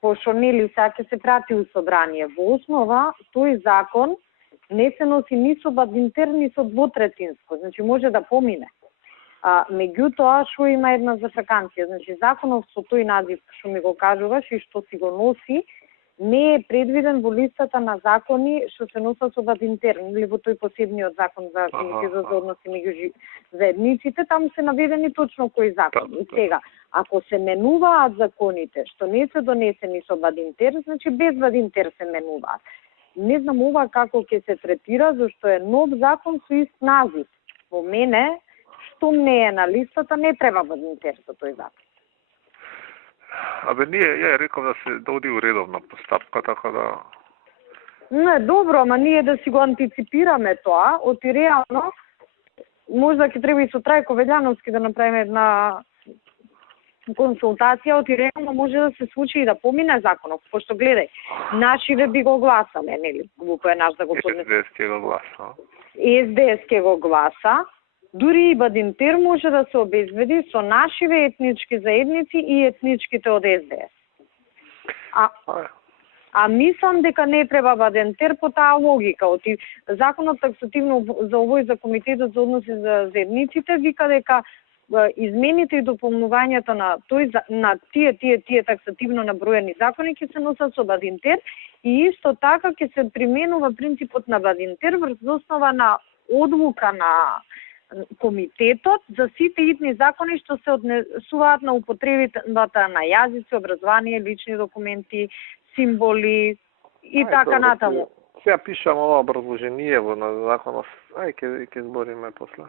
пошто нели сега ќе се прати у собрание. Во основа, тој закон не се носи ни со бадинтер, ни со двотретинско, значи може да помине. Меѓутоа, што има една зафраканција, значи законов со тој назив што ми го кажуваш и што си го носи, не е предвиден во листата на закони што се носат со бадинтер, или во тој посебниот закон за Комитетот за односи меѓу заедниците, таму се наведени точно кој закон. И сега, ако се менуваат законите што не се донесени со бадинтер, значи без бадинтер се менуваат. Не знам ова како ќе се третира, зашто е нов закон со ист назив. Во мене, штом не е на листата, не треба бадинтер со тој закон. Ја реков да оди уредовна постапка, така да... Не, добро, ама ние да си го антиципираме тоа, оти реално, можда ќе треба и со Трајко Велјановски да направиме една консултација, оти реално може да се случи и да помине законов, пошто гледај, нашиве би го гласале, нели? Глупо е наш да го поднесе. СДС ќе го гласа. СДС ќе го гласа. Дури и бадинтер може да се обезбеди со нашиве етнички заедници и етничките од СДС. А мислам дека не треба бадинтер по таа логика. Оти законот таксативно за овој за Комитетот за односи за заедниците вика дека измените и дополнувањето на тој на тие таксативно наброени закони ќе се носат со бадинтер и исто така ќе се применува принципот на бадинтер врз основа на одлука на Комитетот за сите итни закони што се однесуваат на употребата на јазици, образование, лични документи, символи и така натаму. Сега пишам ова образложение во на законов. Ај ќе збориме после.